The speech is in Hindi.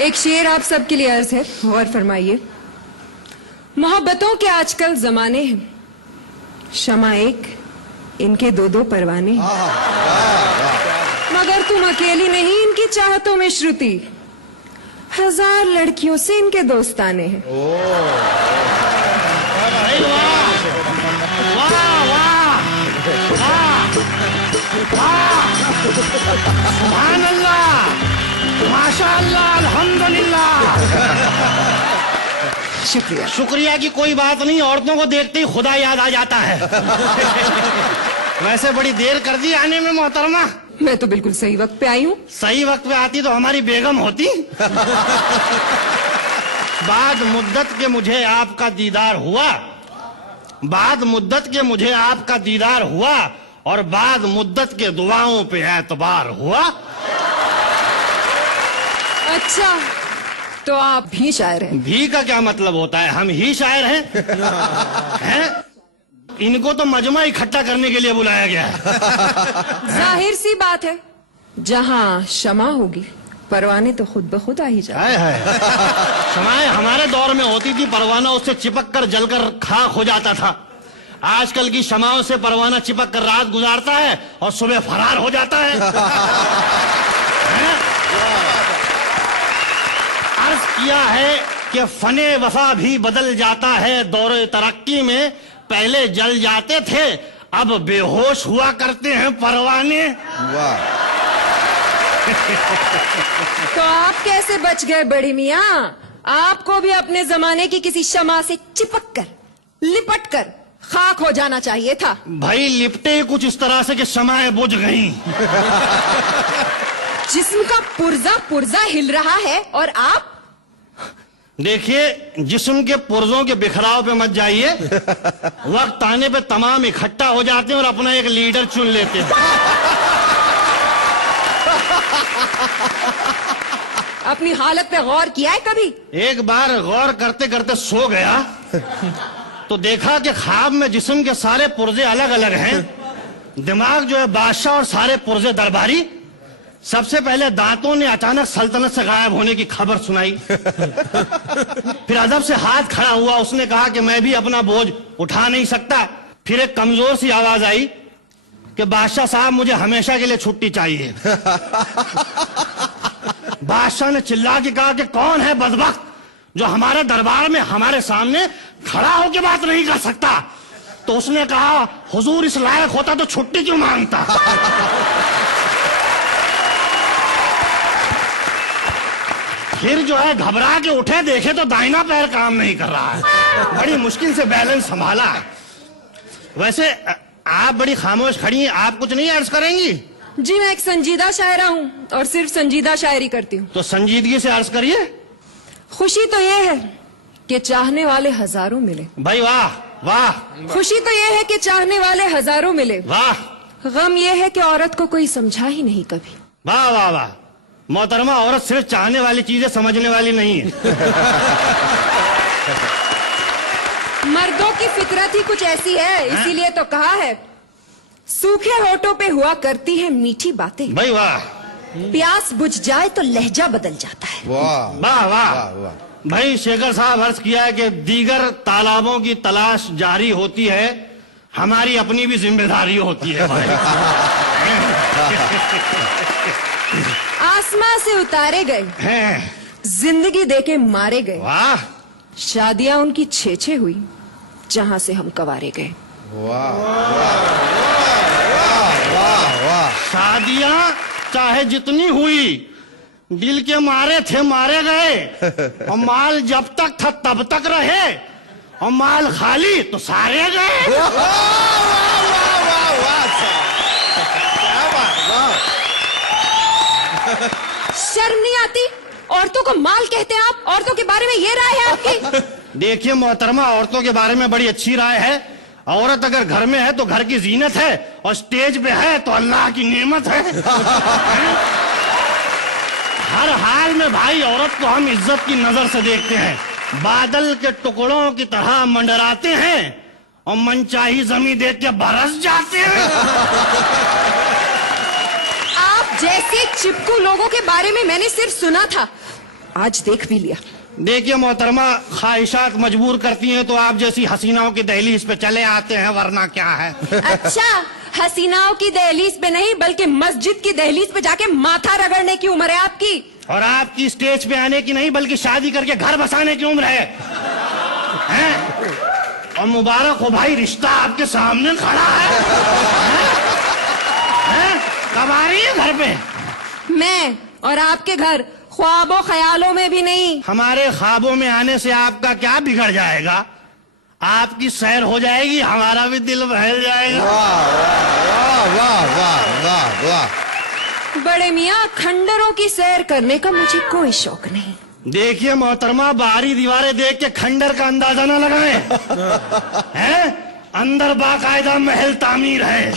एक शेर आप सबके लिए अर्ज है, गौर फरमाइए। मोहब्बतों के आजकल जमाने हैं, शमा एक, इनके दो दो परवाने हैं। मगर तुम अकेली नहीं इनकी चाहतों में श्रुति, 1000 लड़कियों से इनके दोस्ताने हैं। सुभान अल्लाह, माशाअल्लाह, अल्हम्दुलिल्लाह। शुक्रिया। शुक्रिया की कोई बात नहीं, औरतों को देखते ही खुदा याद आ जाता है। वैसे बड़ी देर कर दी आने में मोहतरमा। मैं तो बिल्कुल सही वक्त पे आई हूँ। सही वक्त पे आती तो हमारी बेगम होती। बाद मुद्दत के मुझे आपका दीदार हुआ, बाद मुद्दत के मुझे आपका दीदार हुआ, और बाद मुद्दत के दुआओं पे एतबार हुआ। अच्छा, तो आप भी शायर हैं? भी का क्या मतलब होता है? हम ही शायर हैं। हैं? इनको तो मजमा इकट्ठा करने के लिए बुलाया गया है। जाहिर सी बात है, जहाँ क्षमा होगी परवाने तो खुद ब खुद आ ही जाए। क्षमाएं हमारे दौर में होती थी, परवाना उससे चिपक कर जलकर खाक हो जाता था। आजकल की क्षमाओं से परवाना चिपक कर रात गुजारता है और सुबह फरार हो जाता है। अर्ज किया है कि फने वफा भी बदल जाता है दौरे तरक्की में, पहले जल जाते थे अब बेहोश हुआ करते हैं परवाने। वाह। तो आप कैसे बच गए बड़ी मियाँ? आपको भी अपने जमाने की किसी शमा से चिपक कर, लिपट कर खाक हो जाना चाहिए था। भाई लिपटे कुछ इस तरह से कि शमाएं बुझ गईं। जिस्म का पुर्जा पुर्जा हिल रहा है और आप? देखिए, जिस्म के पुर्जों के बिखराव पे मत जाइए। वक्त आने पे तमाम इकट्ठा हो जाते हैं और अपना एक लीडर चुन लेते हैं। अपनी हालत पे गौर किया है कभी? एक बार गौर करते करते सो गया तो देखा कि ख्वाब में जिस्म के सारे पुर्जे अलग अलग हैं। दिमाग जो है बादशाह और सारे पुर्जे दरबारी। सबसे पहले दांतों ने अचानक सल्तनत से गायब होने की खबर सुनाई। फिर अदब से हाथ खड़ा हुआ, उसने कहा कि मैं भी अपना बोझ उठा नहीं सकता। फिर एक कमजोर सी आवाज आई कि बादशाह साहब मुझे हमेशा के लिए छुट्टी चाहिए। बादशाह ने चिल्ला के कहा कि कौन है बदबख्त जो हमारे दरबार में हमारे सामने खड़ा होकर बात नहीं कर सकता? तो उसने कहा हुजूर इस लायक होता तो छुट्टी क्यों मांगता? फिर जो है घबरा के उठे, देखे तो दाहिना पैर काम नहीं कर रहा है। बड़ी मुश्किल से बैलेंस संभाला है। वैसे आप बड़ी खामोश खड़ी हैं, आप कुछ नहीं अर्ज करेंगी? जी मैं एक संजीदा शायरा हूँ और सिर्फ संजीदा शायरी करती हूँ। तो संजीदगी से अर्ज करिए। खुशी तो ये है कि चाहने वाले हजारों मिले। भाई वाह वाह। खुशी तो ये है कि चाहने वाले हजारों मिले। वाह। गम ये है कि औरत को कोई समझा ही नहीं कभी। वाह वाह वाह। मोहतरमा, औरत सिर्फ चाहने वाली चीजें समझने वाली नहीं है। मर्दों की फितरत ही कुछ ऐसी है, इसीलिए तो कहा है सूखे होठों पे हुआ करती है मीठी बातें। भाई वाह। प्यास बुझ जाए तो लहजा बदल जाता है। वाह वाह वाह। वाह। भाई शेखर साहब अर्ज किया है कि दीगर तालाबों की तलाश जारी होती है, हमारी अपनी भी जिम्मेदारी होती है। भाई आसमां से उतारे गए हैं। जिंदगी देके मारे गए। वाह। शादियां उनकी छे हुई जहां से हम कवारे गए। वाह वाह वाह। शादियां चाहे जितनी हुई, दिल के मारे थे मारे गए, और माल जब तक था तब तक रहे, और माल खाली तो सारे गए। शर्म नहीं आती? औरतों को माल कहते हैं आप? औरतों के बारे में ये राय है आपकी? देखिए मोहतरमा, औरतों के बारे में बड़ी अच्छी राय है। औरत अगर घर में है तो घर की जीनत है, और स्टेज पे है तो अल्लाह की नेमत है। हर हाल में भाई औरत को हम इज्जत की नजर से देखते हैं। बादल के टुकड़ों की तरह मंडराते हैं और मनचाही जमीन देख के बरस जाते हैं। आप जैसे चिपकू लोगों के बारे में मैंने सिर्फ सुना था, आज देख भी लिया। देखिए मोहतरमा, ख्वाहिशात मजबूर करती हैं तो आप जैसी हसीनाओं की दहलीज पे चले आते हैं, वरना क्या है। अच्छा, हसीनाओं की दहलीज पे नहीं बल्कि मस्जिद की दहलीज पे जाके माथा रगड़ने की उम्र है आपकी। और आपकी स्टेज पे आने की नहीं बल्कि शादी करके घर बसाने की उम्र है, हैं? और मुबारक हो भाई, रिश्ता आपके सामने खड़ा है, हैं? कब आ रही है घर पे? मैं और आपके घर ख्वाबों ख्यालों में भी नहीं। हमारे ख्वाबों में आने से आपका क्या बिगड़ जाएगा? आपकी सैर हो जाएगी, हमारा भी दिल बहल जाएगा। वाह वाह वाह वाह वाह। बड़े मियाँ, खंडरों की सैर करने का मुझे कोई शौक नहीं। देखिए मोहतरमा, बाहरी दीवारें देख के खंडर का अंदाजा न लगाएं, हैं? अंदर बाकायदा महल तामीर है।